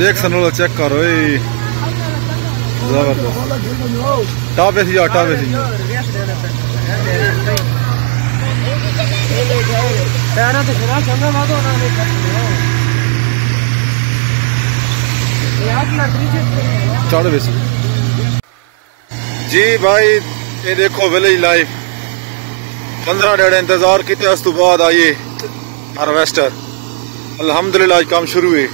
देख सनोला चेक करो जबरदस्त टॉप ऐसी यार टॉप ऐसी चढ़ वैसी जी भाई ये देखो विलेज लाइफ 15 डेढ़ इंतजार किते उस तो बाद आइए हार्वेस्टर अल्हम्दुलिल्लाह काम शुरू है।